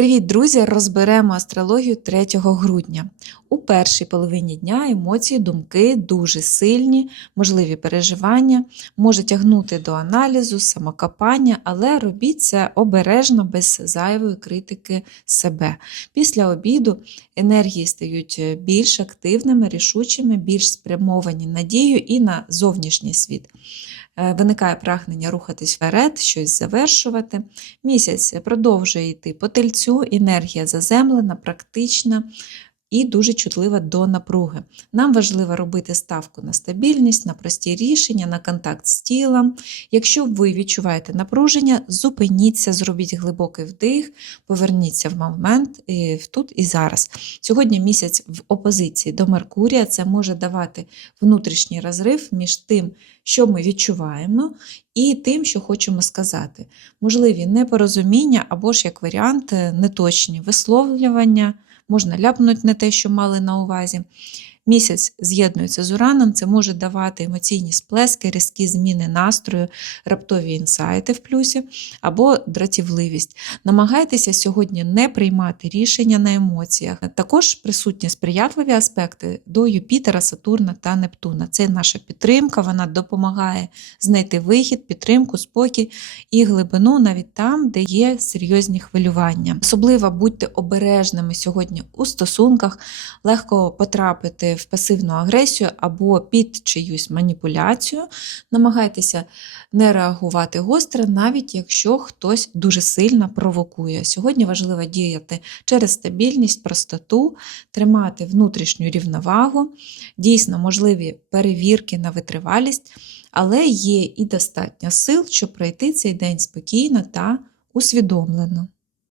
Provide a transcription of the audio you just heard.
Привіт, друзі! Розберемо астрологію 3 грудня. У першій половині дня емоції, думки дуже сильні, можливі переживання, може тягнути до аналізу, самокопання, але робіть це обережно, без зайвої критики себе. Після обіду енергії стають більш активними, рішучими, більш спрямовані на дію і на зовнішній світ. Е, Виникає прагнення рухатись вперед, щось завершувати. Місяць продовжує йти по тельцю, енергія заземлена, практична і дуже чутлива до напруги. Нам важливо робити ставку на стабільність, на прості рішення, на контакт з тілом. Якщо ви відчуваєте напруження, зупиніться, зробіть глибокий вдих, поверніться в момент і в тут і зараз. Сьогодні місяць в опозиції до Меркурія, це може давати внутрішній розрив між тим, що ми відчуваємо, і тим, що хочемо сказати. Можливі непорозуміння або ж як варіант неточні висловлювання, можна ляпнути не те, що мали на увазі. Місяць з'єднується з ураном, це може давати емоційні сплески, різкі зміни настрою, раптові інсайти в плюсі або дратівливість. Намагайтеся сьогодні не приймати рішення на емоціях. Також присутні сприятливі аспекти до Юпітера, Сатурна та Нептуна. Це наша підтримка, вона допомагає знайти вихід, підтримку, спокій і глибину навіть там, де є серйозні хвилювання. Особливо будьте обережними сьогодні у стосунках, легко потрапити в пасивну агресію або під чиюсь маніпуляцію. Намагайтеся не реагувати гостро, навіть якщо хтось дуже сильно провокує. Сьогодні важливо діяти через стабільність, простоту, тримати внутрішню рівновагу, дійсно можливі перевірки на витривалість, але є і достатньо сил, щоб пройти цей день спокійно та усвідомлено.